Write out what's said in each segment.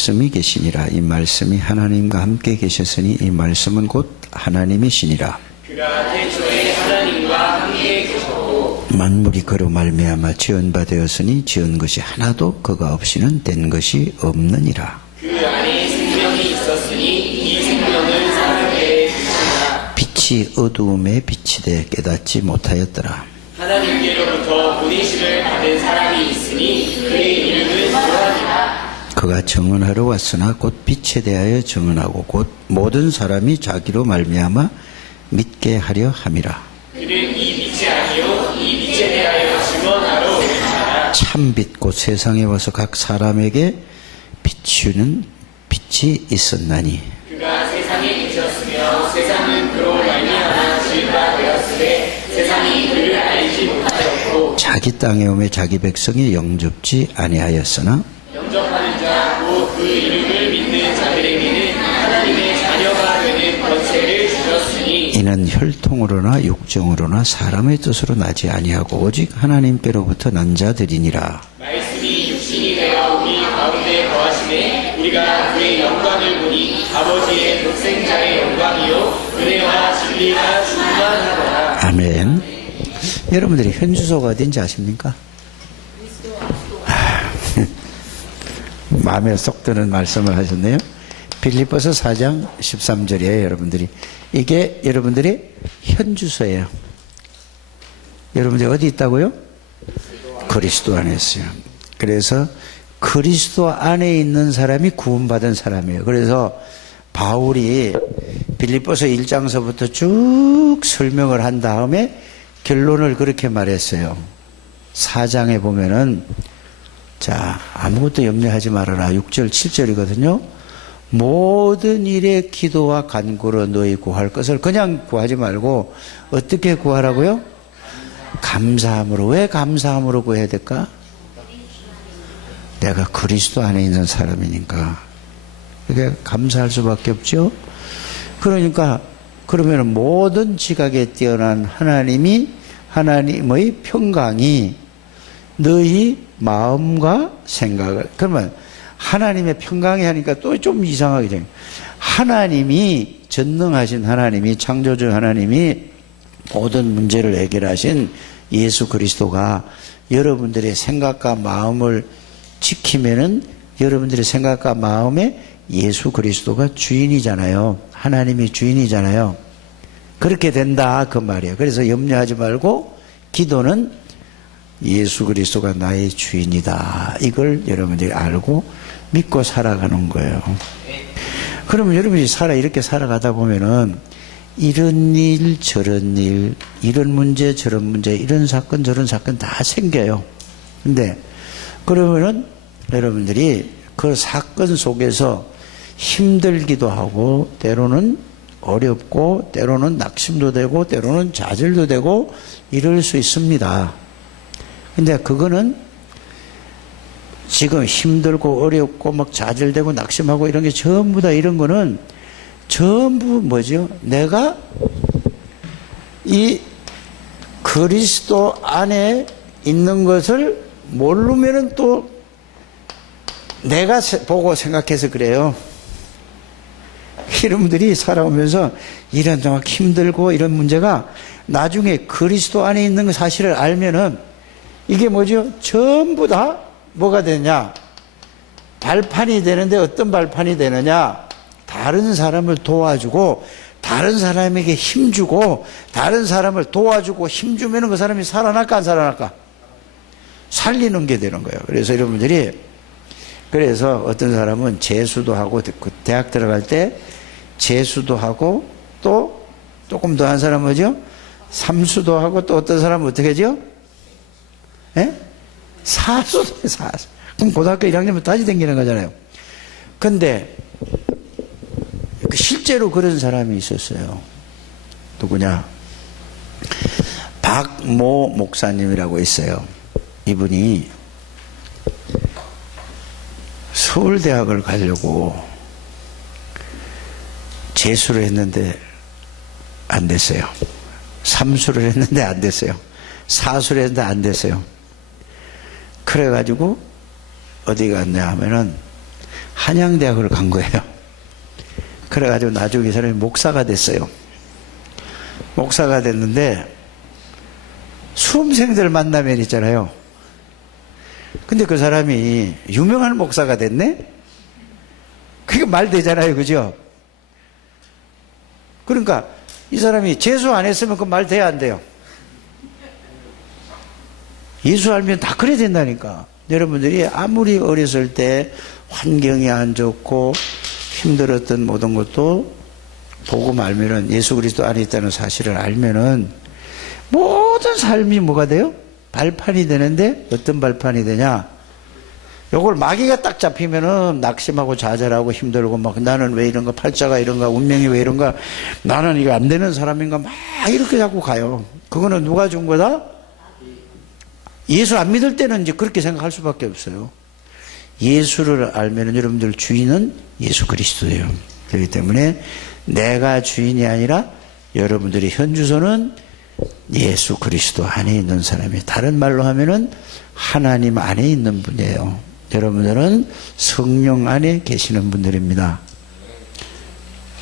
말씀이 계시니라. 이 말씀이 하나님과 함께 계셨으니 이 말씀은 곧 하나님이시니라. 그가 태초에 하나님과 함께 계셨고 만물이 그로 말미암아 지은 바 되었으니 지은 것이 하나도 그가 없이는 된 것이 없느니라. 그 안에 생명이 있었으니 이 생명은 사람에게 비치라. 빛이 어두움에 빛이 돼 깨닫지 못하였더라. 하나님께로부터 보내심을 받은 사람이 있으니 그의 이름은 요한이라. 그가 증언하러 왔으나 곧 빛에 대하여 증언하고 곧 모든 사람이 자기로 말미암아 믿게 하려 함이라. 그는 이 빛이 아니요 이 빛에 대하여 증언하러 오셨다. 참빛 곧 세상에 와서 각 사람에게 비추는 빛이 있었나니 그가 세상에 계셨으며 세상은 그로 말미암아 지은 바 되었으되 세상이 그를 알지 못하였고 자기 땅에 오매 자기 백성이 영접지 아니하였으나 영접하는 자 곧 그 이름을 믿는 자들에게는 하나님의 자녀가 되는 권세를 주셨으니 이는 혈통으로나 육정으로나 사람의 뜻으로 나지 아니하고 오직 하나님께로부터 난 자들이니라. 말씀이 육신이 되어 우리 가운데 거하시매 우리가 그의 영광을 보니 아버지의 독생자의 영광이요 은혜와 진리가 충만하더라. 아멘. 여러분들이 현주소가 어딘지 아십니까? 마음에 쏙 드는 말씀을 하셨네요. 빌립보서 4장 13절이에요. 여러분들이 이게 여러분들이 현주소예요. 여러분들이 어디 있다고요? 그리스도 안에 있어요. 그래서 그리스도 안에 있는 사람이 구원받은 사람이에요. 그래서 바울이 빌립보서 1장서부터 쭉 설명을 한 다음에 결론을 그렇게 말했어요. 4장에 보면은 자, 아무것도 염려하지 말아라. 6절, 7절이거든요. 모든 일에 기도와 간구로 너희 구할 것을 그냥 구하지 말고 어떻게 구하라고요? 감사함으로. 왜 감사함으로 구해야 될까? 내가 그리스도 안에 있는 사람이니까. 그게 감사할 수밖에 없죠. 그러니까 그러면 모든 지각에 뛰어난 하나님의 평강이 너희 마음과 생각을, 그러면 하나님의 평강이 하니까 또 좀 이상하게 돼요. 하나님이, 전능하신 하나님이, 창조주 하나님이 모든 문제를 해결하신 예수 그리스도가 여러분들의 생각과 마음을 지키면은 여러분들의 생각과 마음에 예수 그리스도가 주인이잖아요. 하나님이 주인이잖아요. 그렇게 된다 그 말이에요. 그래서 염려하지 말고 기도는 예수 그리스도가 나의 주인이다. 이걸 여러분들이 알고 믿고 살아가는 거예요. 그러면 여러분이 이렇게 살아가다 보면은 이런 일 저런 일, 이런 문제 저런 문제, 이런 사건 저런 사건 다 생겨요. 근데 그러면은 여러분들이 그 사건 속에서 힘들기도 하고 때로는 어렵고 때로는 낙심도 되고 때로는 좌절도 되고 이럴 수 있습니다. 근데 그거는 지금 힘들고 어렵고 막 좌절되고 낙심하고 이런 게 전부 다 이런 거는 전부 뭐죠? 내가 이 그리스도 안에 있는 것을 모르면은 또 내가 보고 생각해서 그래요. 여러분들이 살아오면서 이런 막 힘들고 이런 문제가 나중에 그리스도 안에 있는 사실을 알면은 이게 뭐죠? 전부 다 뭐가 되냐? 발판이 되는데 어떤 발판이 되느냐? 다른 사람을 도와주고 다른 사람에게 힘주고 다른 사람을 도와주고 힘주면 그 사람이 살아날까 안 살아날까? 살리는 게 되는 거예요. 그래서 여러분들이 그래서 어떤 사람은 재수도 하고 대학 들어갈 때 재수도 하고 또 조금 더 한 사람은 뭐죠? 삼수도 하고 또 어떤 사람은 어떻게 하죠? 예? 사수. 그럼 고등학교 1학년부터 다시 다니는 거잖아요. 근데 실제로 그런 사람이 있었어요. 누구냐? 박모 목사님이라고 있어요. 이분이 서울대학을 가려고 재수를 했는데 안 됐어요. 삼수를 했는데 안 됐어요. 사수를 했는데 안 됐어요. 그래가지고 어디 갔냐 하면은 한양대학을 간 거예요. 그래가지고 나중에 이 사람이 목사가 됐어요. 목사가 됐는데 수험생들 만나면 있잖아요. 근데 그 사람이 유명한 목사가 됐네? 그게 말 되잖아요. 그죠? 그러니까 이 사람이 재수 안 했으면 그 말 돼야 안 돼요? 예수 알면 다 그래야 된다니까. 여러분들이 아무리 어렸을 때 환경이 안 좋고 힘들었던 모든 것도 복음 알면은, 예수 그리스도 안에 있다는 사실을 알면은 모든 삶이 뭐가 돼요? 발판이 되는데, 어떤 발판이 되냐? 요걸 마귀가 딱 잡히면은 낙심하고 좌절하고 힘들고 막, 나는 왜 이런가, 팔자가 이런가, 운명이 왜 이런가, 나는 이거 안 되는 사람인가, 막 이렇게 자꾸 가요. 그거는 누가 준 거다? 예수 안 믿을 때는 이제 그렇게 생각할 수밖에 없어요. 예수를 알면은 여러분들 주인은 예수 그리스도예요. 그렇기 때문에 내가 주인이 아니라 여러분들이 현주소는 예수 그리스도 안에 있는 사람이에요. 다른 말로 하면은 하나님 안에 있는 분이에요. 여러분들은 성령 안에 계시는 분들입니다.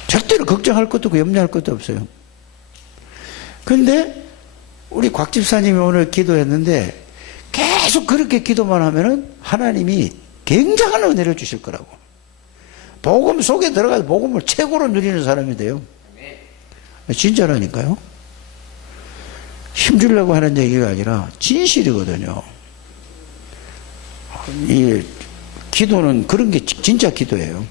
절대로 걱정할 것도 없고 염려할 것도 없어요. 근데 우리 곽 집사님이 오늘 기도했는데 계속 그렇게 기도만 하면은 하나님이 굉장한 은혜를 주실 거라고. 복음 속에 들어가서 복음을 최고로 누리는 사람이 돼요. 진짜라니까요. 힘주려고 하는 얘기가 아니라 진실이거든요. 이 기도는 그런 게 진짜 기도예요.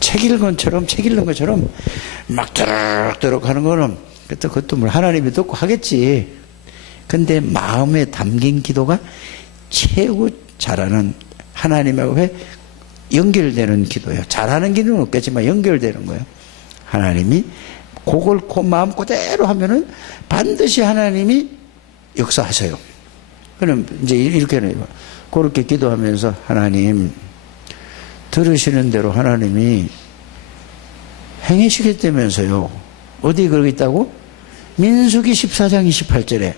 책 읽는 것처럼 막 드럭드럭 하는 거는 그것도 뭐 하나님이 듣고 하겠지. 근데 마음에 담긴 기도가 최고 잘하는, 하나님하고 연결되는 기도예요. 잘하는 기도는 없겠지만 연결되는 거예요. 하나님이 그걸 그 마음 그대로 하면은 반드시 하나님이 역사하세요. 그럼 이제 이렇게 해요. 그렇게 기도하면서 하나님 들으시는 대로 하나님이 행하시겠다면서요. 어디 그러고 있다고? 민수기 14장 28절에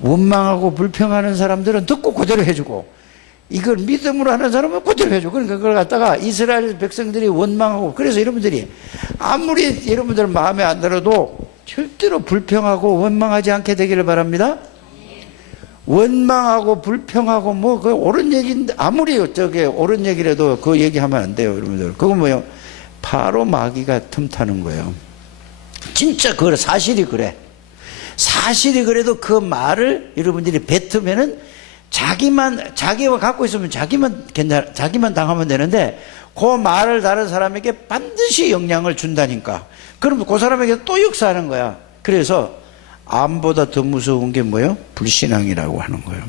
원망하고 불평하는 사람들은 듣고 그대로 해주고, 이걸 믿음으로 하는 사람은 그대로 해주고. 그러니까 그걸 갖다가 이스라엘 백성들이 원망하고, 그래서 여러분들이 아무리 여러분들 마음에 안 들어도 절대로 불평하고 원망하지 않게 되기를 바랍니다. 원망하고 불평하고 뭐 그 옳은 얘기인데, 아무리 저게 옳은 얘기라도 그 얘기하면 안 돼요. 여러분들 그거 뭐요? 바로 마귀가 틈타는 거예요. 진짜 그 사실이 그래. 사실이 그래도 그 말을 여러분들이 뱉으면은 자기가 갖고 있으면 자기만 당하면 되는데, 그 말을 다른 사람에게 반드시 영향을 준다니까. 그러면 그 사람에게 또 역사하는 거야. 그래서 암보다 더 무서운 게 뭐예요? 불신앙이라고 하는 거예요.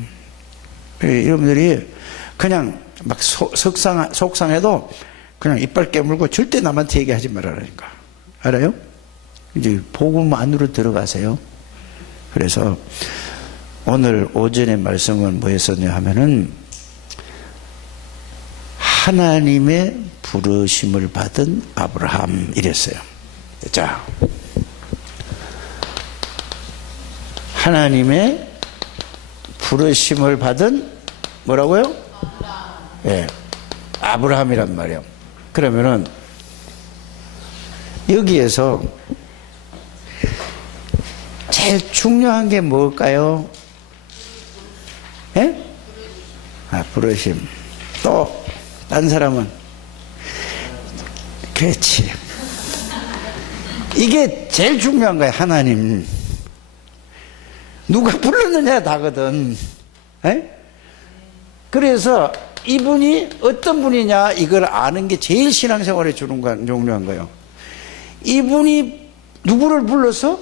여러분들이 그냥 막 속상해도 그냥 이빨 깨물고 절대 남한테 얘기하지 말라니까. 알아요? 이제 복음 안으로 들어가세요. 그래서 오늘 오전의 말씀은 뭐였었냐 하면은, 하나님의 부르심을 받은 아브라함 이랬어요. 자, 하나님의 부르심을 받은 뭐라고요? 예, 아브라함이란 말이에요. 그러면은 여기에서 제일 중요한 게 뭘까요? 예? 부르심. 또 딴 사람은? 그렇지. 이게 제일 중요한 거예요. 하나님 누가 불렀느냐 다거든. 에? 그래서 이분이 어떤 분이냐 이걸 아는 게 제일 신앙생활에 중요한 거예요. 이분이 누구를 불렀어?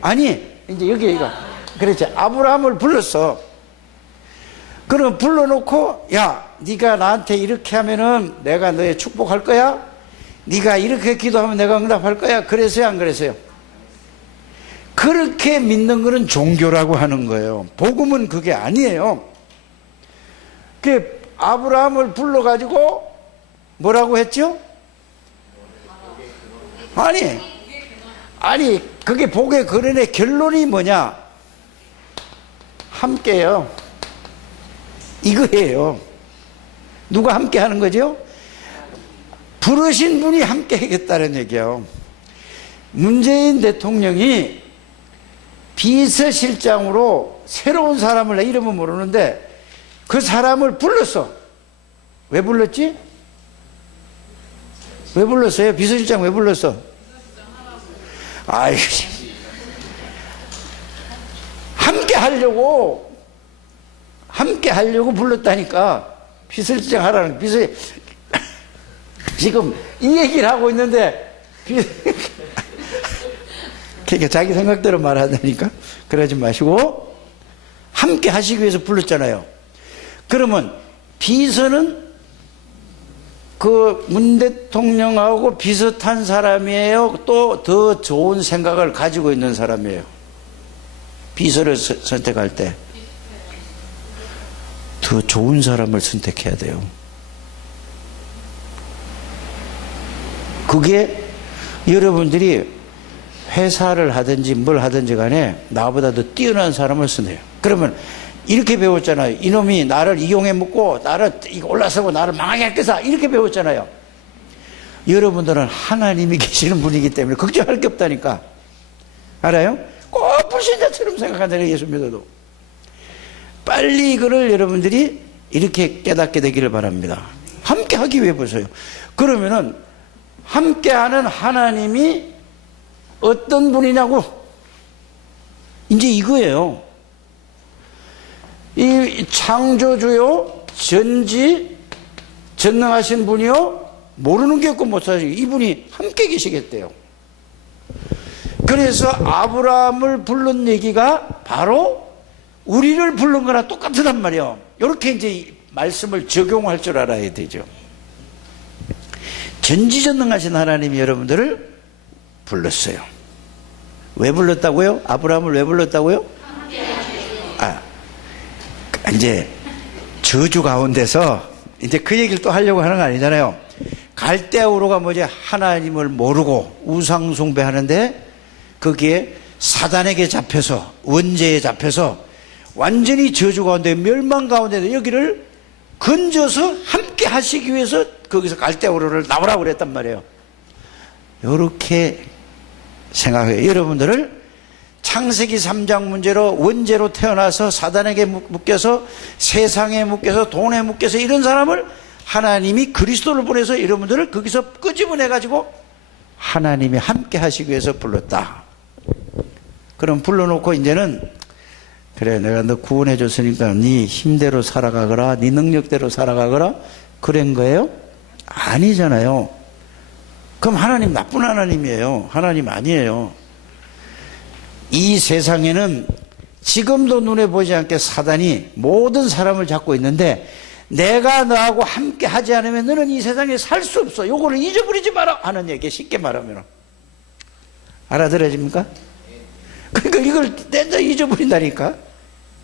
아니 이제 여기가 그렇지. 아브라함을 불렀어. 그럼 불러놓고, 야 네가 나한테 이렇게 하면은 내가 너의 축복할 거야? 네가 이렇게 기도하면 내가 응답할 거야? 그래서요 안 그래서요? 그렇게 믿는 거는 종교라고 하는 거예요. 복음은 그게 아니에요. 그 아브라함을 불러가지고 뭐라고 했죠? 아니 그게 복의 근원의 결론이 뭐냐? 함께요. 이거예요. 누가 함께 하는 거죠? 부르신 분이 함께 하겠다는 얘기예요. 문재인 대통령이 비서실장으로 새로운 사람을, 내 이름은 모르는데 그 사람을 불렀어. 왜 불렀지? 왜 불렀어요? 비서실장 왜 불렀어? 아이, 함께 하려고 불렀다니까. 비서실장 하라는, 지금 이 얘기를 하고 있는데, 그러니까 자기 생각대로 말하다니까. 그러지 마시고, 함께 하시기 위해서 불렀잖아요. 그러면 비서는 그 문 대통령하고 비슷한 사람이에요? 또 더 좋은 생각을 가지고 있는 사람이에요? 비서를 선택할 때 더 좋은 사람을 선택해야 돼요. 그게 여러분들이 회사를 하든지 뭘 하든지 간에 나보다 더 뛰어난 사람을 쓰네요. 그러면 이렇게 배웠잖아요. 이놈이 나를 이용해 먹고 나를 올라서고 나를 망하게 할 거다, 이렇게 배웠잖아요. 여러분들은 하나님이 계시는 분이기 때문에 걱정할 게 없다니까. 알아요? 꼭 불신자처럼 생각한다는 예수 믿어도. 빨리 이거를 여러분들이 이렇게 깨닫게 되기를 바랍니다. 함께 하기 위해 보세요. 그러면은 함께하는 하나님이 어떤 분이냐고, 이제 이거예요. 이 창조주요, 전능하신 분이요, 모르는 게 없고 못하시고, 이분이 함께 계시겠대요. 그래서 아브라함을 부른 얘기가 바로 우리를 부른 거나 똑같단 말이에요. 이렇게 이제 말씀을 적용할 줄 알아야 되죠. 전지전능하신 하나님이 여러분들을 불렀어요. 왜 불렀다고요? 아브라함을 왜 불렀다고요? 이제 저주 가운데서 이제 그 얘기를 또 하려고 하는 거 아니잖아요. 갈대아우로가 뭐지? 하나님을 모르고 우상 숭배하는데 거기에 사단에게 잡혀서, 원죄에 잡혀서 완전히 저주 가운데, 멸망 가운데 여기를 건져서 함께 하시기 위해서 거기서 갈대아우로를 나오라고 그랬단 말이에요. 이렇게 생각해요. 여러분들을 창세기 3장 문제로 원죄로 태어나서 사단에게 묶여서 세상에 묶여서 돈에 묶여서 이런 사람을 하나님이 그리스도를 보내서 여러분들을 거기서 끄집어내 가지고 하나님이 함께 하시기 위해서 불렀다. 그럼 불러놓고 이제는 그래, 내가 너 구원해 줬으니까 네 힘대로 살아가거라, 네 능력대로 살아가거라, 그런 거예요? 아니잖아요. 그럼 하나님 나쁜 하나님이에요. 하나님 아니에요. 이 세상에는 지금도 눈에 보이지 않게 사단이 모든 사람을 잡고 있는데, 내가 너하고 함께 하지 않으면 너는 이 세상에 살 수 없어. 요거를 잊어버리지 마라 하는 얘기, 쉽게 말하면. 알아들어집니까? 그러니까 이걸 떼자 잊어버린다니까.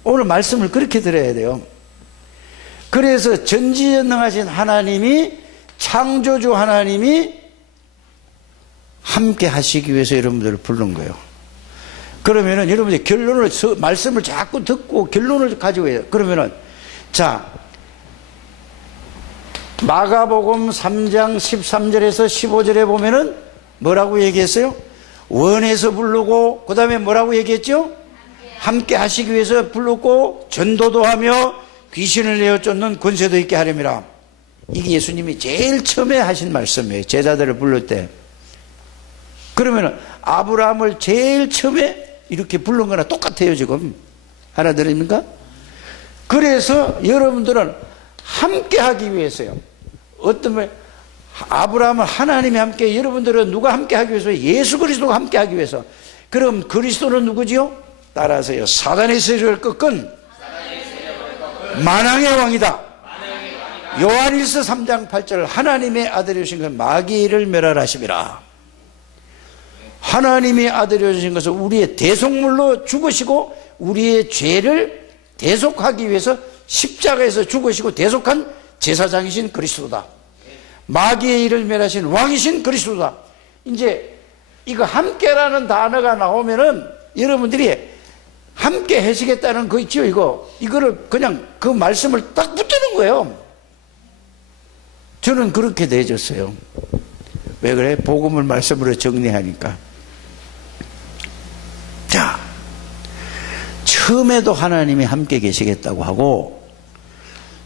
오늘 말씀을 그렇게 들어야 돼요. 그래서 전지전능하신 하나님이, 창조주 하나님이 함께 하시기 위해서 여러분들을 부른 거예요. 그러면은 여러분들 결론을, 말씀을 자꾸 듣고 결론을 가지고 해요. 그러면은, 자, 마가복음 3장 13절에서 15절에 보면은 뭐라고 얘기했어요? 원해서 부르고, 그 다음에 뭐라고 얘기했죠? 함께 하시기 위해서 불렀고, 전도도 하며 귀신을 내어 쫓는 권세도 있게 하려니라. 이게 예수님이 제일 처음에 하신 말씀이에요. 제자들을 부를 때. 그러면 아브라함을 제일 처음에 이렇게 부른 거나 똑같아요, 지금. 알아들습니까? 그래서 여러분들은 함께 하기 위해서요. 어떤 말, 아브라함은 하나님이 함께, 여러분들은 누가 함께 하기 위해서? 예수 그리스도가 함께 하기 위해서. 그럼 그리스도는 누구지요? 따라서요. 사단의 세력을 꺾은 만왕의 왕이다. 요한일서 3장 8절, 하나님의 아들이신 것 마귀를 멸하라심이라. 하나님의 아들이신 것은 우리의 대속물로 죽으시고 우리의 죄를 대속하기 위해서 십자가에서 죽으시고 대속한 제사장이신 그리스도다. 마귀의 일을 멸하신 왕이신 그리스도다. 이제 이거 함께라는 단어가 나오면은 여러분들이 함께 하시겠다는 거 있죠, 이거를 그냥 그 말씀을 딱 붙이는 거예요. 저는 그렇게 돼졌어요. 왜 그래? 복음을 말씀으로 정리하니까. 자, 처음에도 하나님이 함께 계시겠다고 하고,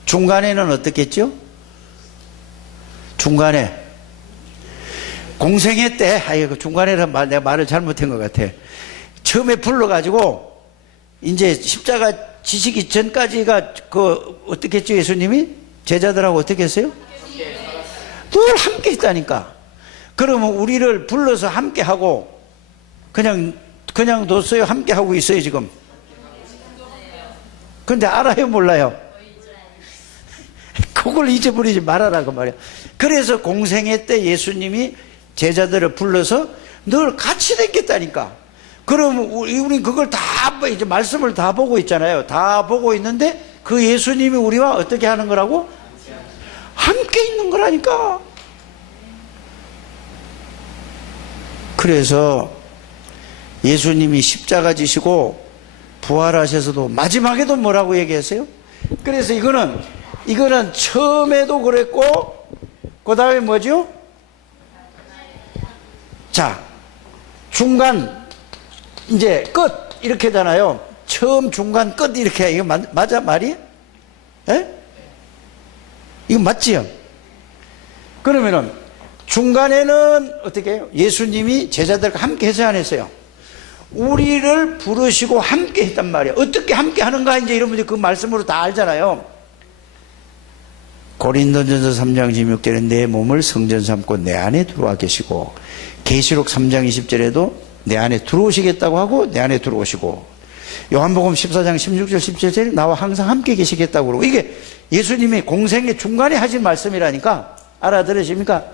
중간에는 어떻겠죠? 중간에 공생애 때, 아이고, 중간에는 내가 말을 잘못한 것 같아. 처음에 불러가지고, 이제 십자가 지시기 전까지가, 어떻게 했죠, 예수님이? 제자들하고 어떻게 했어요? 늘 함께 했다니까. 그러면 우리를 불러서 함께 하고, 그냥 뒀어요? 함께 하고 있어요, 지금? 근데 알아요, 몰라요? 그걸 잊어버리지 말아라, 그 말이야. 그래서 공생애 때 예수님이 제자들을 불러서 늘 같이 다녔다니까. 그러면 우리 그걸 다, 이제 말씀을 다 보고 있잖아요. 다 보고 있는데 그 예수님이 우리와 어떻게 하는 거라고? 함께 있는 거라니까. 그래서 예수님이 십자가 지시고 부활하셔서도 마지막에도 뭐라고 얘기했어요? 그래서 이거는 처음에도 그랬고, 그 다음에 뭐죠? 자, 중간, 이제 끝, 이렇게 하잖아요. 처음, 중간, 끝, 이렇게. 이거 맞아, 말이? 예? 이거 맞지요? 그러면은, 중간에는 어떻게 해요? 예수님이 제자들과 함께 해서 안 했어요? 우리를 부르시고 함께 했단 말이에요. 어떻게 함께 하는가, 이제 여러분들이 그 말씀으로 다 알잖아요. 고린도전서 3장 16절에 내 몸을 성전 삼고 내 안에 들어와 계시고, 계시록 3장 20절에도 내 안에 들어오시겠다고 하고 내 안에 들어오시고, 요한복음 14장 16절 17절에 나와 항상 함께 계시겠다고 그러고, 이게 예수님이 공생의 중간에 하신 말씀이라니까. 알아들으십니까?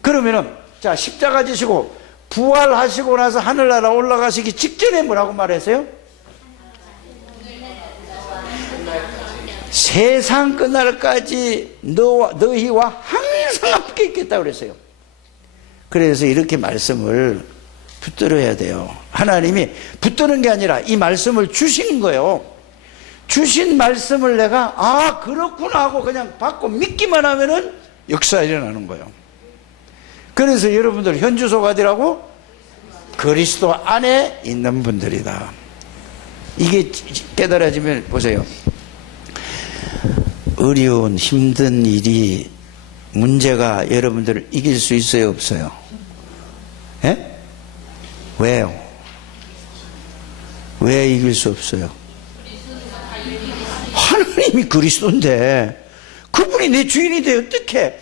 그러면은, 자, 십자가 지시고 부활하시고 나서 하늘나라 올라가시기 직전에 뭐라고 말했어요? 세상 끝날까지 너희와 항상 함께 있겠다고 그랬어요. 그래서 이렇게 말씀을 붙들어야 돼요. 하나님이 붙드는 게 아니라 이 말씀을 주신 거예요. 주신 말씀을 내가 그렇구나 하고 그냥 받고 믿기만 하면은 역사 일어나는 거예요. 그래서 여러분들 현주소가 어디라고? 그리스도 안에 있는 분들이다. 이게 깨달아지면 보세요. 어려운 힘든 일이, 문제가 여러분들을 이길 수 있어요, 없어요? 예? 왜요? 왜 이길 수 없어요? 하나님이 그리스도인데 그분이 내 주인인데 어떻게,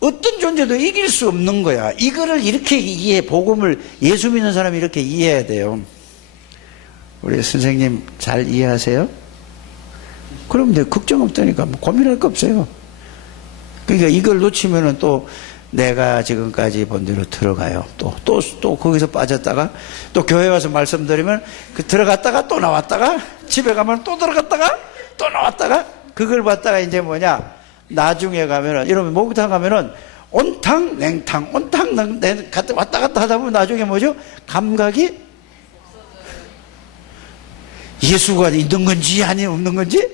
어떤 존재도 이길 수 없는 거야. 이거를 이렇게 복음을, 예수 믿는 사람이 이렇게 이해해야 돼요. 우리 선생님 잘 이해하세요? 그럼 내 걱정 없다니까. 뭐 고민할 거 없어요. 그러니까 이걸 놓치면은 또 내가 지금까지 본 대로 들어가요. 또 거기서 빠졌다가 또 교회 와서 말씀드리면 들어갔다가 또 나왔다가 집에 가면 또 들어갔다가 또 나왔다가, 그걸 봤다가 이제 뭐냐, 나중에 가면은, 여러분 목욕탕 가면은 온탕 냉탕 온탕 냉탕 왔다 갔다 하다 보면 나중에 뭐죠? 감각이 예수가 있는 건지 아니 없는 건지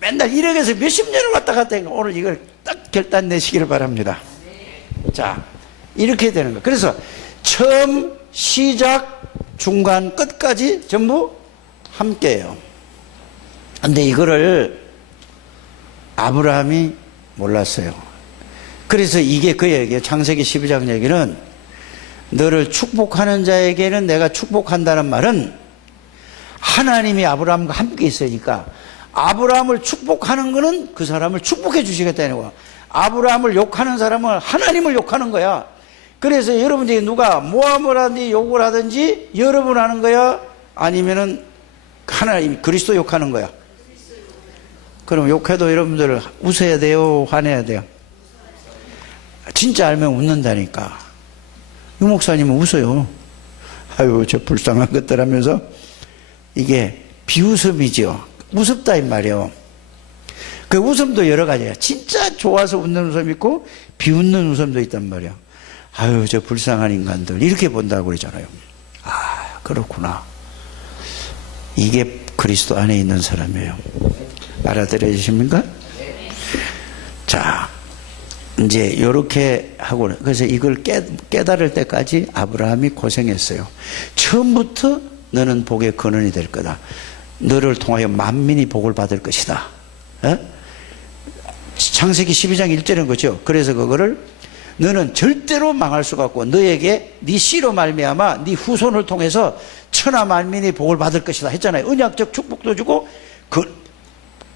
맨날 이렇게해서 몇십 년을 왔다 갔다 하니까 오늘 이걸 딱 결단 내시기를 바랍니다. 자, 이렇게 되는 거예요. 그래서 처음, 시작, 중간, 끝까지 전부 함께해요. 근데 이거를 아브라함이 몰랐어요. 그래서 이게 그 얘기예요. 창세기 12장 얘기는, 너를 축복하는 자에게는 내가 축복한다는 말은 하나님이 아브라함과 함께 있으니까 아브라함을 축복하는 거는 그 사람을 축복해 주시겠다는 거야. 아브라함을 욕하는 사람은 하나님을 욕하는 거야. 그래서 여러분들이 누가 모함을 하든지 욕을 하든지 여러분 하는 거야? 아니면은 하나님, 그리스도 욕하는 거야? 그럼 욕해도 여러분들 웃어야 돼요? 화내야 돼요? 진짜 알면 웃는다니까. 유 목사님은 웃어요. 아유, 저 불쌍한 것들 하면서. 이게 비웃음이죠. 무섭다 이 말이에요. 그 웃음도 여러 가지야. 진짜 좋아서 웃는 웃음 있고 비웃는 웃음도 있단 말이야. 아유, 저 불쌍한 인간들, 이렇게 본다고 그러잖아요. 아, 그렇구나. 이게 그리스도 안에 있는 사람이에요. 알아들으십니까? 자, 이제 요렇게 하고, 그래서 이걸 깨달을 때까지 아브라함이 고생했어요. 처음부터 너는 복의 근원이 될 거다. 너를 통하여 만민이 복을 받을 것이다. 에? 창세기 12장 1절인 거죠. 그래서 그거를 너는 절대로 망할 수가 없고 너에게 네 씨로 말미암아 네 후손을 통해서 천하 만민이 복을 받을 것이다 했잖아요. 언약적 축복도 주고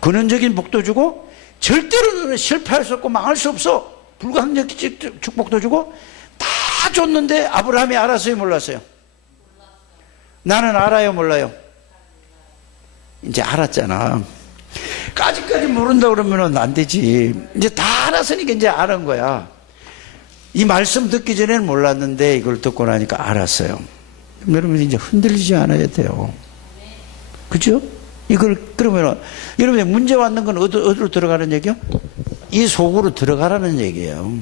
근원적인 복도 주고 절대로 너는 실패할 수 없고 망할 수 없어. 불가항력적 축복도 주고 다 줬는데 아브라함이 알았어요, 몰랐어요? 나는 알아요, 몰라요? 이제 알았잖아. 아직까지 모른다 그러면 안 되지. 이제 다 알았으니까 이제 아는 거야. 이 말씀 듣기 전에는 몰랐는데 이걸 듣고 나니까 알았어요. 여러분 이제 흔들리지 않아야 돼요. 그죠? 이걸 그러면 여러분이 문제 왔는 건 어디로 들어가는 얘기요? 이 속으로 들어가라는 얘기예요.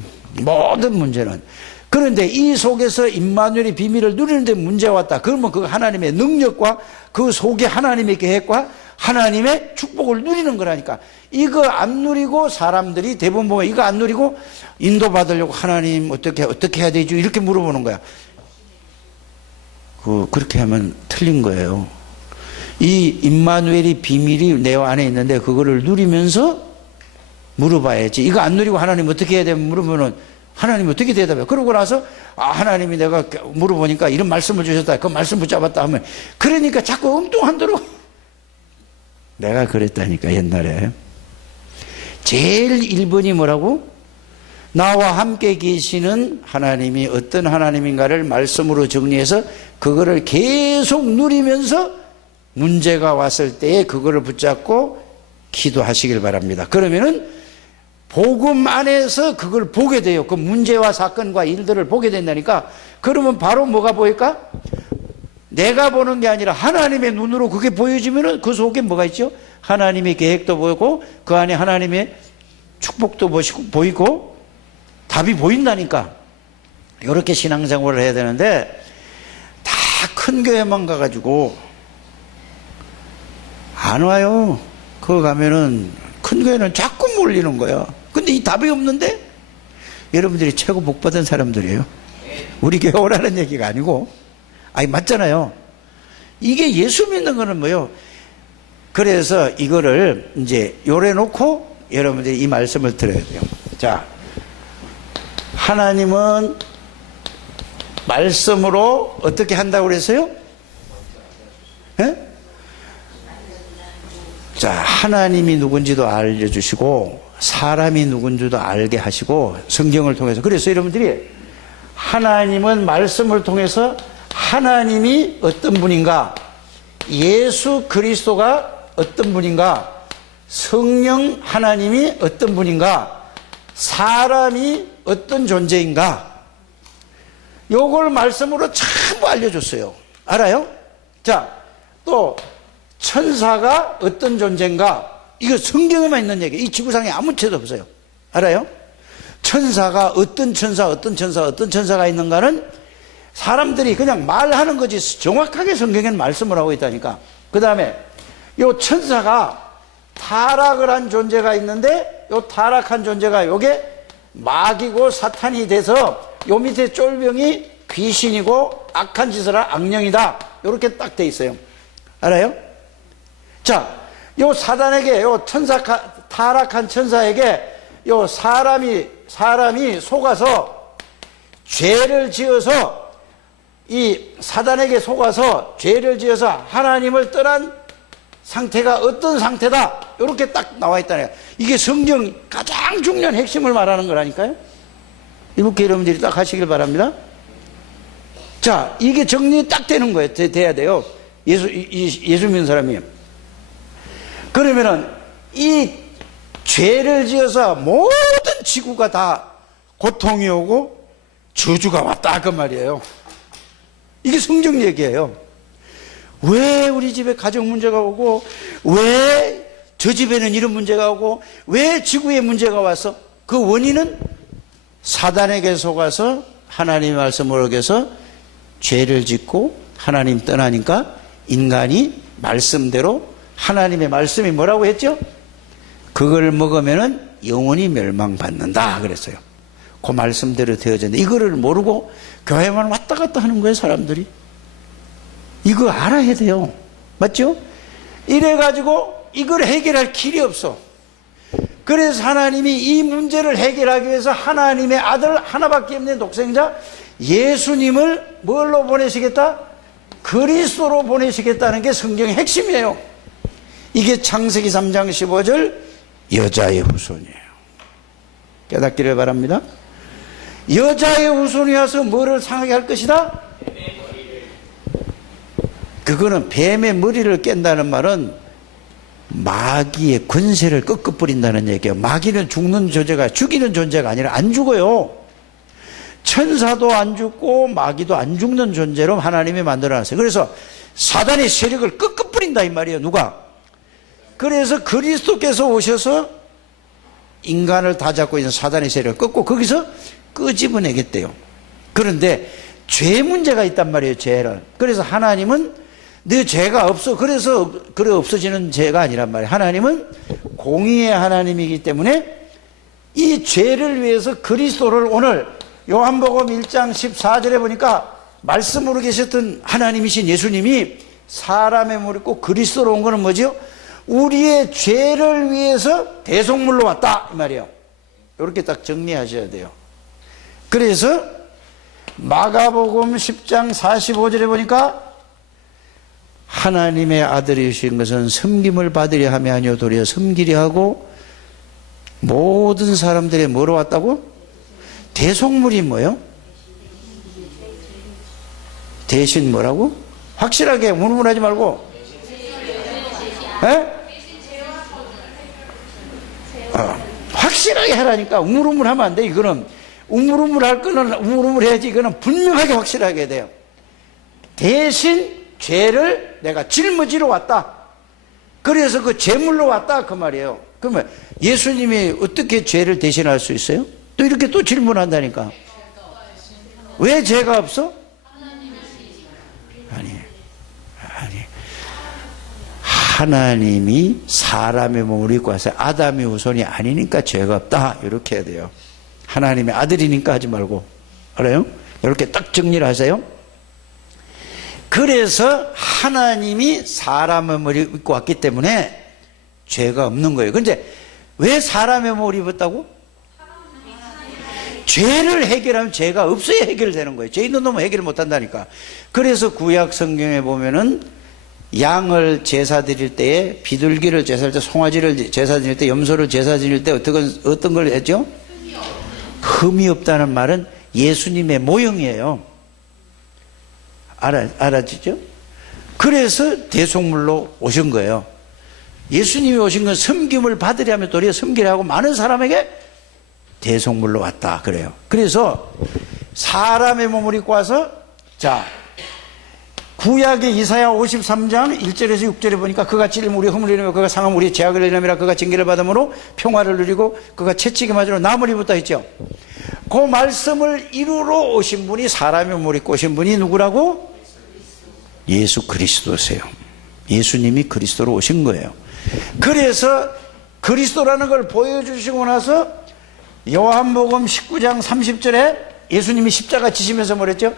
모든 문제는. 그런데 이 속에서 임마누엘의 비밀을 누리는데 문제가 왔다. 그러면 그 하나님의 능력과 그 속에 하나님의 계획과 하나님의 축복을 누리는 거라니까. 이거 안 누리고 사람들이 대부분 보면 이거 안 누리고 인도받으려고 하나님 어떻게 해야 되죠? 이렇게 물어보는 거야. 그렇게 하면 틀린 거예요. 이 임마누엘의 비밀이 내 안에 있는데 그거를 누리면서 물어봐야지. 이거 안 누리고 하나님 어떻게 해야 되면 물으면은 하나님 어떻게 대답해요? 그러고 나서 하나님이 내가 물어보니까 이런 말씀을 주셨다. 그 말씀 붙잡았다 하면 그러니까 자꾸 엉뚱한대로 내가 그랬다니까 옛날에. 제일 1번이 뭐라고? 나와 함께 계시는 하나님이 어떤 하나님인가를 말씀으로 정리해서 그거를 계속 누리면서 문제가 왔을 때에 그거를 붙잡고 기도하시길 바랍니다. 그러면은 복음 안에서 그걸 보게 돼요. 그 문제와 사건과 일들을 보게 된다니까. 그러면 바로 뭐가 보일까? 내가 보는 게 아니라 하나님의 눈으로 그게 보여지면은 그 속에 뭐가 있죠? 하나님의 계획도 보이고 그 안에 하나님의 축복도 보이고 답이 보인다니까. 이렇게 신앙생활을 해야 되는데 다 큰 교회만 가가지고 안 와요. 그거 가면은 큰 교회는 자꾸 몰리는 거야. 근데 이 답이 없는데 여러분들이 최고 복받은 사람들이에요. 우리 교회 오라는 얘기가 아니고. 아니 맞잖아요. 이게 예수 믿는 거는 뭐예요? 그래서 이거를 이제 요래 놓고 여러분들이 이 말씀을 들어야 돼요. 자, 하나님은 말씀으로 어떻게 한다고 그랬어요? 예? 자, 하나님이 누군지도 알려주시고 사람이 누군지도 알게 하시고 성경을 통해서. 그래서 여러분들이 하나님은 말씀을 통해서 하나님이 어떤 분인가, 예수 그리스도가 어떤 분인가, 성령 하나님이 어떤 분인가, 사람이 어떤 존재인가, 요걸 말씀으로 전부 알려줬어요. 알아요? 자, 또 천사가 어떤 존재인가, 이거 성경에만 있는 얘기예요. 이 지구상에 아무 책도 없어요. 알아요? 천사가 어떤 천사가 있는가는 사람들이 그냥 말하는 거지 정확하게 성경에는 말씀을 하고 있다니까. 그 다음에 요 천사가 타락을 한 존재가 있는데 요 타락한 존재가 요게 마귀고 사탄이 돼서 요 밑에 쫄병이 귀신이고 악한 짓을 한 악령이다. 요렇게 딱 돼 있어요. 알아요? 자, 요 사단에게, 요 타락한 천사에게 요 사람이 속아서 죄를 지어서 이 사단에게 속아서 죄를 지어서 하나님을 떠난 상태가 어떤 상태다. 이렇게 딱 나와 있다네요. 이게 성경 가장 중요한 핵심을 말하는 거라니까요. 이렇게 여러분들이 딱 하시길 바랍니다. 자, 이게 정리 딱 되는 거예요. 돼야 돼요. 예수 믿는 사람이. 그러면은 이 죄를 지어서 모든 지구가 다 고통이 오고 저주가 왔다 그 말이에요. 이게 성경 얘기예요. 왜 우리 집에 가정 문제가 오고 왜 저 집에는 이런 문제가 오고 왜 지구에 문제가 와서 그 원인은 사단에게 속아서 하나님의 말씀을 어겨서 죄를 짓고 하나님 떠나니까 인간이 말씀대로 하나님의 말씀이 뭐라고 했죠? 그걸 먹으면은 영원히 멸망받는다 그랬어요. 그 말씀대로 되어졌는데 이거를 모르고 교회만 왔다 갔다 하는 거예요, 사람들이. 이거 알아야 돼요. 맞죠? 이래가지고 이걸 해결할 길이 없어. 그래서 하나님이 이 문제를 해결하기 위해서 하나님의 아들 하나밖에 없는 독생자 예수님을 뭘로 보내시겠다? 그리스도로 보내시겠다는 게 성경의 핵심이에요. 이게 창세기 3장 15절 여자의 후손이에요. 깨닫기를 바랍니다. 여자의 후손이 와서 뭐를 상하게 할 것이다? 그거는 뱀의 머리를 깬다는 말은 마귀의 권세를 꺾어버린다는 얘기예요. 마귀는 죽는 존재가, 죽이는 존재가 아니라 안 죽어요. 천사도 안 죽고 마귀도 안 죽는 존재로 하나님이 만들어놨어요. 그래서 사단의 세력을 꺾어버린다 이 말이에요. 누가? 그래서 그리스도께서 오셔서 인간을 다 잡고 있는 사단의 세력을 꺾고 거기서 끄집어내겠대요. 그런데 죄 문제가 있단 말이에요. 죄를. 그래서 하나님은 너 죄가 없어. 그래서 그래 없어지는 죄가 아니란 말이에요. 하나님은 공의의 하나님이기 때문에 이 죄를 위해서 그리스도를 오늘 요한복음 1장 14절에 보니까 말씀으로 계셨던 하나님이신 예수님이 사람의 몸을 입고 그리스도로 온 거는 뭐죠? 우리의 죄를 위해서 대속물로 왔다 이 말이에요. 이렇게 딱 정리하셔야 돼요. 그래서 마가복음 10장 45절에 보니까 하나님의 아들이신 것은 섬김을 받으려 함이 아니요 도리어 섬기려 하고 모든 사람들의 뭐로 왔다고? 대속물이 뭐예요? 대신 뭐라고? 확실하게 무문하지 말고 확실하게 하라니까. 우물우물하면 안 돼. 이거는 우물우물할 거는 우물우물 해야지. 이거는 분명하게 확실하게 해야 돼요. 대신 죄를 내가 짊어지러 왔다. 그래서 그 제물로 왔다 그 말이에요. 그러면 예수님이 어떻게 죄를 대신할 수 있어요? 또 이렇게 또 질문한다니까. 왜 죄가 없어? 아니 하나님이 사람의 몸을 입고 와서 아담의 후손이 아니니까 죄가 없다 이렇게 해야 돼요. 하나님의 아들이니까 하지 말고. 알아요? 이렇게 딱 정리를 하세요. 그래서 하나님이 사람의 몸을 입고 왔기 때문에 죄가 없는 거예요. 그런데 왜 사람의 몸을 입었다고? 죄를 해결하면 죄가 없어야 해결되는 거예요. 죄 있는 놈은 해결 못한다니까. 그래서 구약 성경에 보면은 양을 제사 드릴 때에 비둘기를 제사 드릴 때, 송아지를 제사 드릴 때, 염소를 제사 드릴 때 어떤 걸 했죠? 흠이 없다는 말은 예수님의 모형이에요. 알아지죠? 그래서 대속물로 오신 거예요. 예수님이 오신 건 섬김을 받으려면 도리어 섬기라고 많은 사람에게 대속물로 왔다 그래요. 그래서 사람의 몸을 입고 와서 자 구약의 이사야 53장 1절에서 6절에 보니까 그가 찔림 우리 허물을 이루며 그가 상함 우리 죄악을 이루며 그가 징계를 받음으로 평화를 누리고 그가 채찍에 맞으러 나무를 입었다 했죠. 그 말씀을 이루러 오신 분이 사람의 몸을 입고 오신 분이 누구라고? 예수 그리스도세요. 예수님이 그리스도로 오신 거예요. 그래서 그리스도라는 걸 보여주시고 나서 요한복음 19장 30절에 예수님이 십자가 지시면서 뭐랬죠?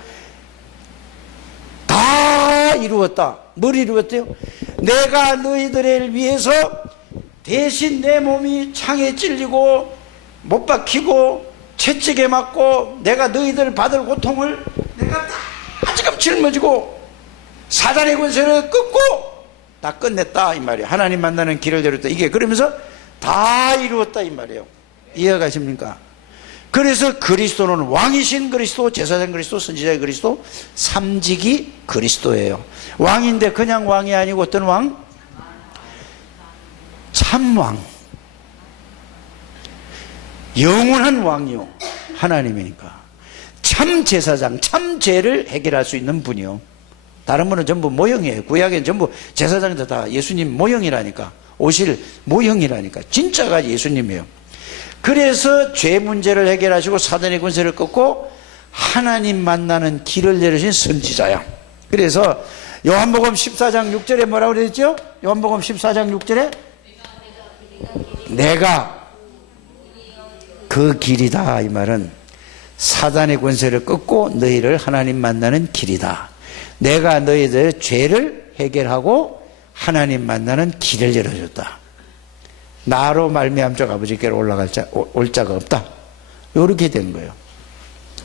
다 이루었다. 뭘 이루었대요? 내가 너희들을 위해서 대신 내 몸이 창에 찔리고 못 박히고 채찍에 맞고 내가 너희들 받을 고통을 내가 다 지금 짊어지고 사단의 권세를 끊고 다 끝냈다 이 말이에요. 하나님 만나는 길을 열었다. 이게 그러면서 다 이루었다 이 말이에요. 이해가십니까? 그래서 그리스도는 왕이신 그리스도, 제사장 그리스도, 선지자의 그리스도, 삼직이 그리스도예요. 왕인데 그냥 왕이 아니고 어떤 왕? 참왕. 영원한 왕이요. 하나님이니까. 참 제사장, 참 죄를 해결할 수 있는 분이요. 다른 분은 전부 모형이에요. 구약엔 전부 제사장들 다 예수님 모형이라니까. 오실 모형이라니까. 진짜가 예수님이에요. 그래서 죄 문제를 해결하시고 사단의 권세를 꺾고 하나님 만나는 길을 열으신 선지자야. 그래서 요한복음 14장 6절에 뭐라고 그랬죠? 요한복음 14장 6절에 내가 그 길이다 이 말은 사단의 권세를 끊고 너희를 하나님 만나는 길이다. 내가 너희들의 죄를 해결하고 하나님 만나는 길을 열어줬다. 나로 말미암아 아버지께로 올 자가 없다. 이렇게 된 거예요.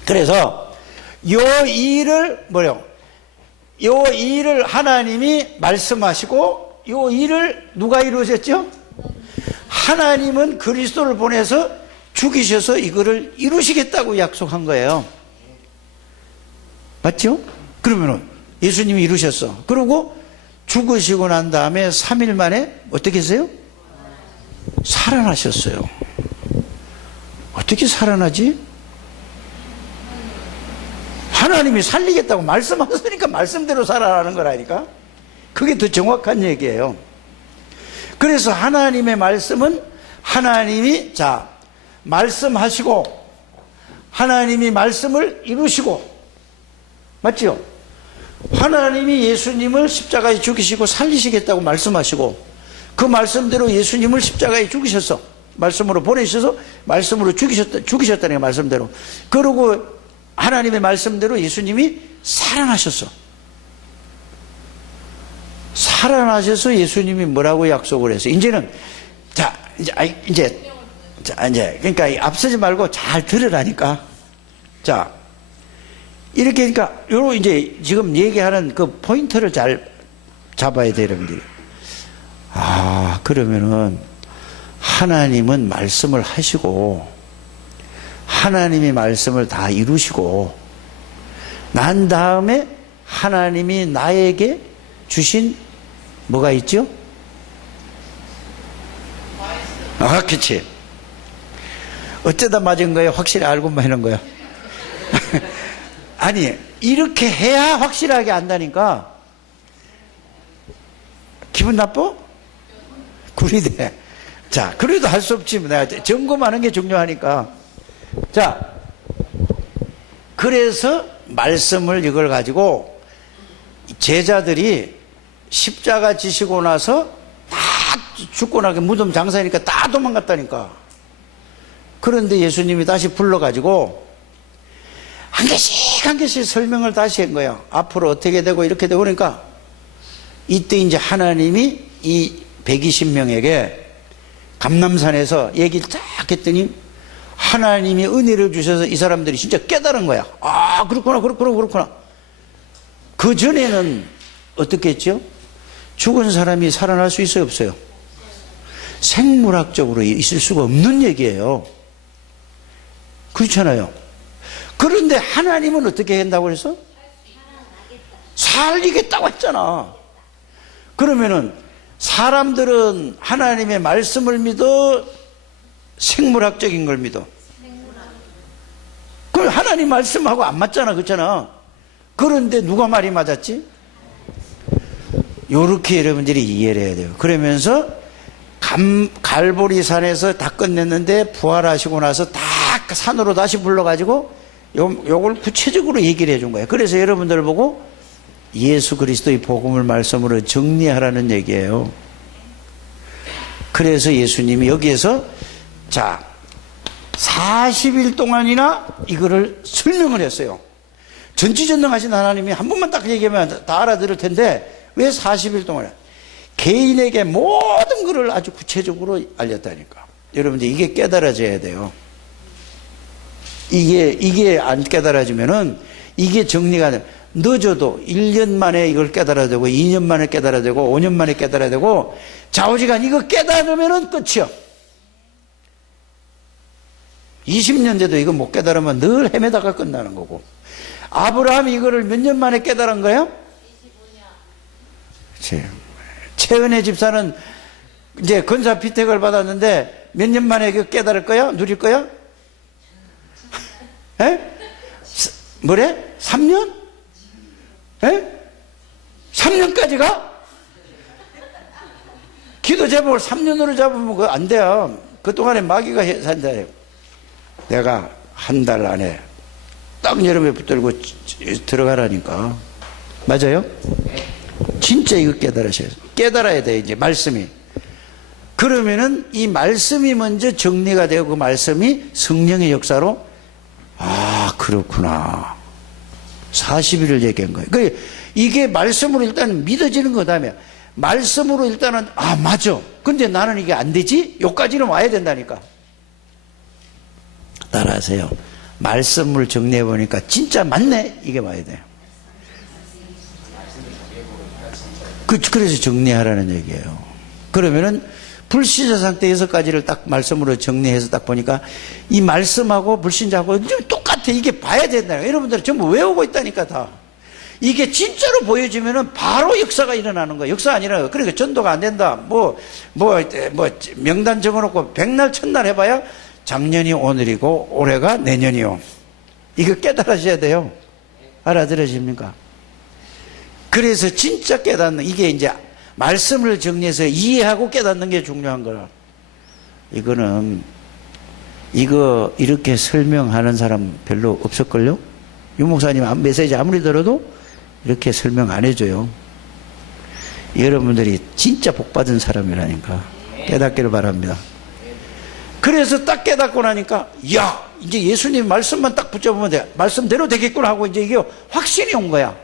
그래서 요 일을 요 일을 하나님이 말씀하시고 요 일을 누가 이루셨죠? 하나님은 그리스도를 보내서 죽이셔서 이거를 이루시겠다고 약속한 거예요. 맞죠? 그러면은 예수님이 이루셨어. 그리고 죽으시고 난 다음에 3일 만에 어떻게 했어요? 살아나셨어요. 어떻게 살아나지? 하나님이 살리겠다고 말씀하셨으니까 말씀대로 살아나는 거라니까. 그게 더 정확한 얘기예요. 그래서 하나님의 말씀은 하나님이 말씀하시고 하나님이 말씀을 이루시고, 맞죠? 하나님이 예수님을 십자가에 죽이시고 살리시겠다고 말씀하시고 그 말씀대로 예수님을 십자가에 죽이셨어. 말씀으로 보내셔서 말씀으로 죽이셨다는 말씀대로. 그리고 하나님의 말씀대로 예수님이 살아나셨어. 살아나셔서 예수님이 뭐라고 약속을 했어요? 이제는 그러니까 앞서지 말고 잘 들으라니까. 이렇게 그러니까 이제 지금 얘기하는 그 포인트를 잘 잡아야 돼요, 여러분들이. 그러면은 하나님은 말씀을 하시고 하나님이 말씀을 다 이루시고 난 다음에 하나님이 나에게 주신 뭐가 있죠? 그치. 어쩌다 맞은 거예요? 확실히 알고만 하는 거야. 아니, 이렇게 해야 확실하게 안다니까. 기분 나빠? 구리대. 그래도 할 수 없지. 내가 점검하는 게 중요하니까. 그래서 말씀을 이걸 가지고 제자들이 십자가 지시고 나서 다 죽고 나게 무덤 장사니까 다 도망갔다니까. 그런데 예수님이 다시 불러가지고 한 개씩 설명을 다시 한 거예요. 앞으로 어떻게 되고 이렇게 되고. 그러니까 이때 이제 하나님이 이 120명에게 감람산에서 얘기를 딱 했더니 하나님이 은혜를 주셔서 이 사람들이 진짜 깨달은 거야. 그렇구나. 그 전에는 어떻게 했죠? 죽은 사람이 살아날 수 있어요, 없어요? 생물학적으로 있을 수가 없는 얘기예요. 그렇잖아요. 그런데 하나님은 어떻게 한다고 그랬어? 살리겠다고 했잖아. 그러면은 사람들은 하나님의 말씀을 믿어? 생물학적인 걸 믿어? 그럼 하나님 말씀하고 안 맞잖아, 그렇잖아. 그런데 누가 말이 맞았지? 요렇게 여러분들이 이해를 해야 돼요. 그러면서 갈보리 산에서 다 끝냈는데 부활하시고 나서 다 산으로 다시 불러가지고 요걸 구체적으로 얘기를 해준 거예요. 그래서 여러분들을 보고 예수 그리스도의 복음을 말씀으로 정리하라는 얘기예요. 그래서 예수님이 여기에서 40일 동안이나 이거를 설명을 했어요. 전지전능하신 하나님이 한 번만 딱 얘기하면 다 알아들을 텐데 왜 40일 동안? 개인에게 모든 것을 아주 구체적으로 알렸다니까. 여러분들 이게 깨달아져야 돼요. 이게 안 깨달아지면은 이게 정리가 돼. 늦어도 1년 만에 이걸 깨달아야 되고 2년 만에 깨달아야 되고 5년 만에 깨달아야 되고 좌우지간 이거 깨달으면은 끝이요. 20년 돼도 이거 못 깨달으면 늘 헤매다가 끝나는 거고. 아브라함이 이거를 몇 년 만에 깨달은 거예요? 25년. 최은혜 집사는 이제 건사 피택을 받았는데 몇 년 만에 이거 깨달을 거야? 누릴 거야? 에? 뭐래? 3년? 에? 3년까지 가? 기도 제목을 3년으로 잡으면 그거 안 돼요. 그동안에 마귀가 산다. 내가 한 달 안에 딱 여름에 붙들고 들어가라니까. 맞아요? 진짜 이거 깨달아야 돼, 이제 말씀이. 그러면은 이 말씀이 먼저 정리가 되고 그 말씀이 성령의 역사로 그렇구나. 40일을 얘기한 거예요. 이게 말씀으로 일단 믿어지는 거다며. 말씀으로 일단은, 아, 맞아. 근데 나는 이게 안 되지? 여기까지는 와야 된다니까. 따라하세요. 말씀을 정리해 보니까 진짜 맞네. 이게 와야 돼요. 그래서 정리하라는 얘기예요. 그러면은 불신자 상태 6가지를 딱 말씀으로 정리해서 딱 보니까 이 말씀하고 불신자하고 똑같아. 이게 봐야 된다. 여러분들 전부 외우고 있다니까 다. 이게 진짜로 보여지면은 바로 역사가 일어나는 거예요. 역사 아니라 그러니까 전도가 안 된다. 명단 적어놓고 백날 첫날 해봐야 작년이 오늘이고 올해가 내년이요. 이거 깨달으셔야 돼요. 알아들으십니까? 그래서 진짜 깨닫는, 이게 이제 말씀을 정리해서 이해하고 깨닫는 게 중요한 거라. 이거 이렇게 설명하는 사람 별로 없을걸요? 유 목사님 메시지 아무리 들어도 이렇게 설명 안 해줘요. 여러분들이 진짜 복받은 사람이라니까. 깨닫기를 바랍니다. 그래서 딱 깨닫고 나니까, 야, 이제 예수님 말씀만 딱 붙잡으면 돼. 말씀대로 되겠구나 하고 이제 이게 확신이 온 거야.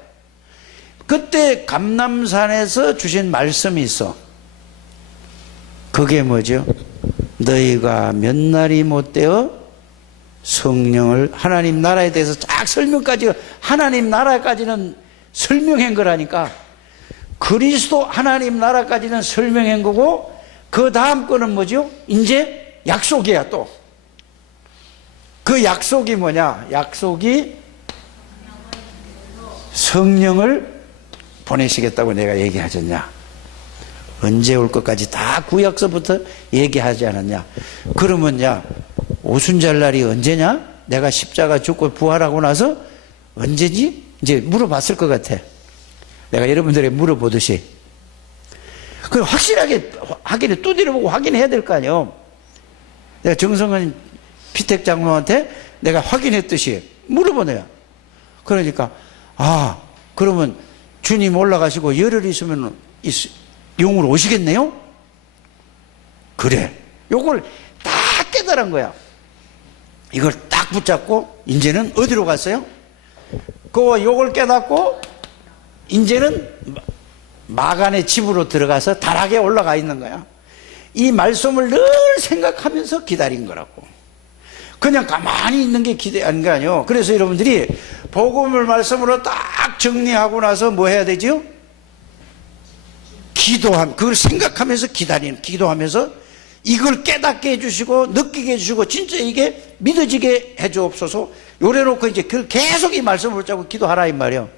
그때 감람산에서 주신 말씀이 있어. 그게 뭐죠? 너희가 몇 날이 못되어 성령을, 하나님 나라에 대해서 쫙 설명까지, 하나님 나라까지는 설명한 거라니까. 그리스도 하나님 나라까지는 설명한 거고, 그 다음 거는 뭐죠? 이제 약속이야. 또 그 약속이 뭐냐? 약속이 성령을 보내시겠다고 내가 얘기하셨냐? 언제 올 것까지 다 구약서부터 얘기하지 않았냐? 그러면 야, 오순절 날이 언제냐? 내가 십자가 죽고 부활하고 나서 언제지? 이제 물어봤을 것 같아. 내가 여러분들에게 물어보듯이. 그 확실하게 확인해, 두드려보고 확인해야 될 거 아니에요. 내가 정성은 피택 장로한테 내가 확인했듯이 물어보네요. 그러니까, 아, 그러면 주님 올라가시고 열흘 있으면 영으로 오시겠네요? 그래. 요걸 다 깨달은 거야. 이걸 딱 붙잡고, 이제는 어디로 갔어요? 요걸 깨닫고, 이제는 마간의 집으로 들어가서 다락에 올라가 있는 거야. 이 말씀을 늘 생각하면서 기다린 거라고. 그냥 가만히 있는 게 기대하는 게 아니에요. 그래서 여러분들이 복음을 말씀으로 딱 정리하고 나서 뭐 해야 되죠? 그걸 생각하면서 기도하면서 이걸 깨닫게 해주시고 느끼게 해주시고 진짜 이게 믿어지게 해주옵소서. 요래놓고 이제 계속 이 말씀을 붙잡고 기도하라 이 말이에요.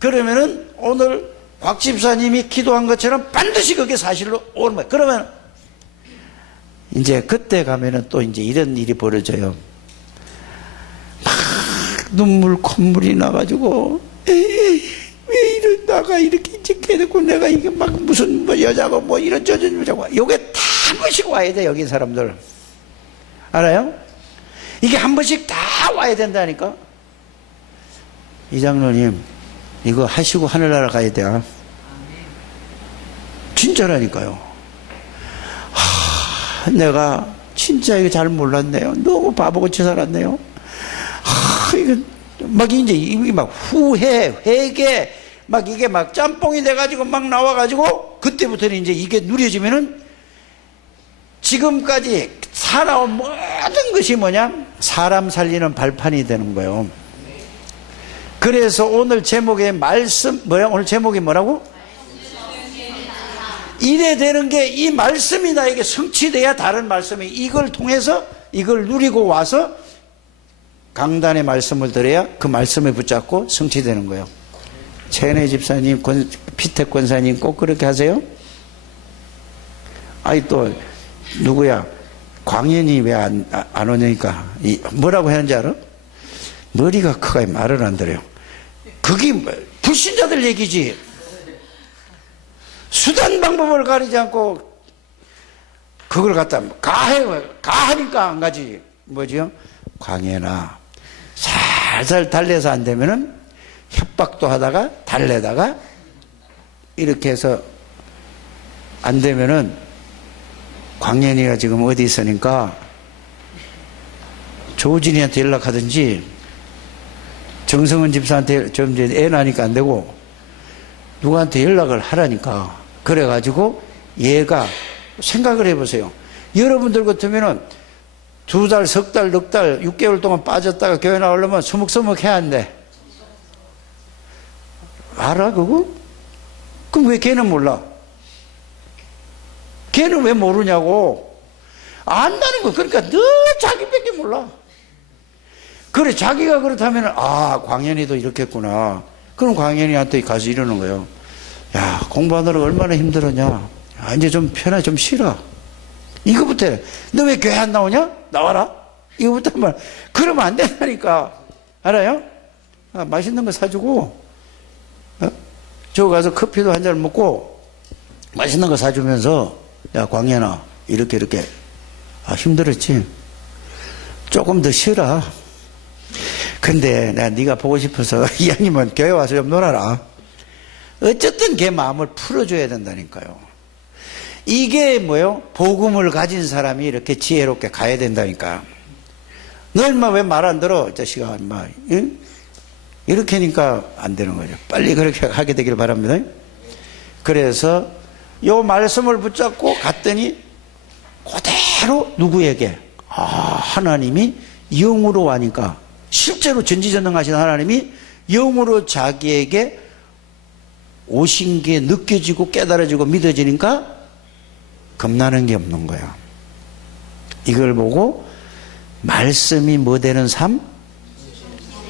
그러면은 오늘 곽 집사님이 기도한 것처럼 반드시 그게 사실로 오는 거예요. 그러면 이제 그때 가면은 또 이제 이런 일이 벌어져요. 막 눈물 콧물이 나가지고 왜 나가 이렇게 찍혀놓고 내가 이게 막 무슨 뭐 여자고 뭐 이런 저런 여자고 요게 다 한 번씩 와야 돼. 여기 사람들 알아요? 이게 한 번씩 다 와야 된다니까. 이 장로님 이거 하시고 하늘나라 가야 돼. 진짜라니까요. 내가 진짜 이거 잘 몰랐네요. 너무 바보같이 살았네요. 이거 막 이제 이게 막 후회, 회개, 막 이게 막 짬뽕이 돼가지고 막 나와가지고 그때부터는 이제 이게 누려지면은 지금까지 살아온 모든 것이 뭐냐? 사람 살리는 발판이 되는 거예요. 그래서 오늘 제목의 말씀, 오늘 제목이 뭐라고? 이래 되는 게 이 말씀이 나에게 성취돼야 다른 말씀이 이걸 통해서 이걸 누리고 와서 강단의 말씀을 들어야 그 말씀을 붙잡고 성취되는 거예요. 최은혜 집사님, 피택 권사님 꼭 그렇게 하세요? 아이 또 누구야? 광현이 왜 안 오냐니까 뭐라고 하는지 알아? 머리가 크가 말을 안 들어요. 그게 불신자들 얘기지. 수단 방법을 가리지 않고 그걸 갖다 가하니까 안 가지. 뭐지요? 광해나 살살 달래서 안 되면은 협박도 하다가 달래다가 이렇게 해서 안 되면은 광현이가 지금 어디 있으니까 조진이한테 연락하든지 정성은 집사한테 좀 이제 애 나니까 안 되고 누구한테 연락을 하라니까. 그래가지고 얘가 생각을 해보세요. 여러분들 같으면은 2달, 석 달, 넉 달, 6개월 동안 빠졌다가 교회 나오려면 서먹서먹 해야 한대. 알아, 그거? 그럼 왜 걔는 몰라? 걔는 왜 모르냐고. 안다는 거. 그러니까 늘 자기밖에 몰라. 그래, 자기가 그렇다면, 아, 광현이도 이렇게 했구나. 그럼 광현이한테 가서 이러는 거예요. 야, 공부하느라 얼마나 힘들었냐. 아, 이제 좀 편해, 좀 쉬라. 이거부터 해. 너 왜 교회 안 나오냐? 나와라. 이거부터 하면, 그러면 안 된다니까. 알아요? 아, 맛있는 거 사주고, 저 가서 커피도 한 잔 먹고, 맛있는 거 사주면서, 야, 광현아, 이렇게. 아, 힘들었지? 조금 더 쉬라. 근데 내가 네가 보고 싶어서 이왕이면 교회 와서 좀 놀아라. 어쨌든 걔 마음을 풀어줘야 된다니까요. 이게 뭐요? 복음을 가진 사람이 이렇게 지혜롭게 가야 된다니까. 너 인마 왜 말 안 들어? 이 자식아, 인마. 응? 이렇게 하니까 안 되는 거죠. 빨리 그렇게 하게 되기를 바랍니다. 그래서 요 말씀을 붙잡고 갔더니 그대로 누구에게? 아, 하나님이 영으로 와니까 실제로 전지전능하신 하나님이 영으로 자기에게 오신 게 느껴지고 깨달아지고 믿어지니까 겁나는 게 없는 거야. 이걸 보고 말씀이 뭐 되는 삶?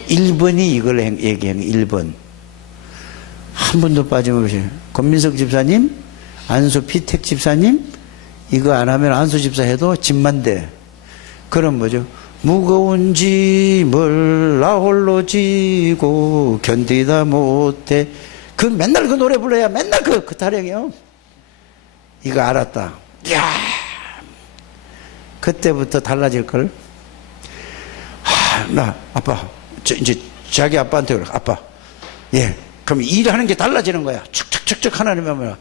1번이 이걸 얘기하는 1번. 한 번도 빠짐없이 권민석 집사님, 안수 피택 집사님 이거 안 하면 안수 집사 해도 집만 돼. 그럼 뭐죠? 무거운 짐을 나 홀로 지고 견디다 못해. 그 맨날 그 노래 불러야 맨날 그 타령이요. 이거 알았다. 야, 그때부터 달라질걸. 나 아빠 이제 자기 아빠한테 그래. 아빠, 예, 그럼 일하는 게 달라지는 거야. 척척척척 하나님 하면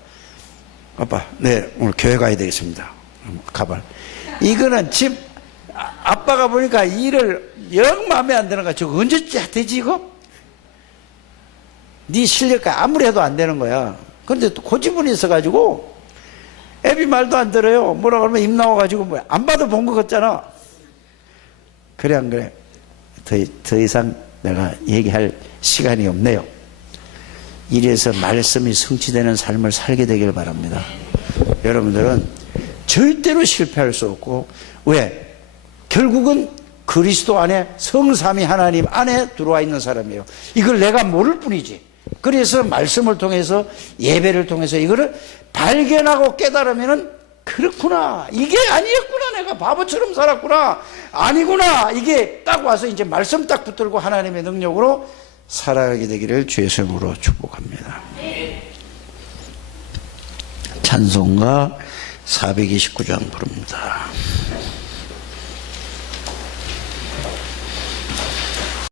아빠, 네, 오늘 교회 가야 되겠습니다. 가발. 이거는 집 아빠가 보니까 일을 영 마음에 안 드는 거야. 저거 언제 되지 이거? 네 실력과 아무리 해도 안 되는 거야. 그런데 또 고집은 있어가지고 애비 말도 안 들어요. 뭐라 그러면 입 나와가지고 뭐 안 봐도 본 것 같잖아. 그래 안 그래? 더 이상 내가 얘기할 시간이 없네요. 이래서 말씀이 성취되는 삶을 살게 되길 바랍니다. 여러분들은 절대로 실패할 수 없고, 왜? 결국은 그리스도 안에 성삼위 하나님 안에 들어와 있는 사람이에요. 이걸 내가 모를 뿐이지. 그래서 말씀을 통해서 예배를 통해서 이거를 발견하고 깨달으면은 그렇구나, 이게 아니었구나, 내가 바보처럼 살았구나, 아니구나, 이게 딱 와서 이제 말씀 딱 붙들고 하나님의 능력으로 살아가게 되기를 주의 이름으로 축복합니다. 찬송가 429장 부릅니다.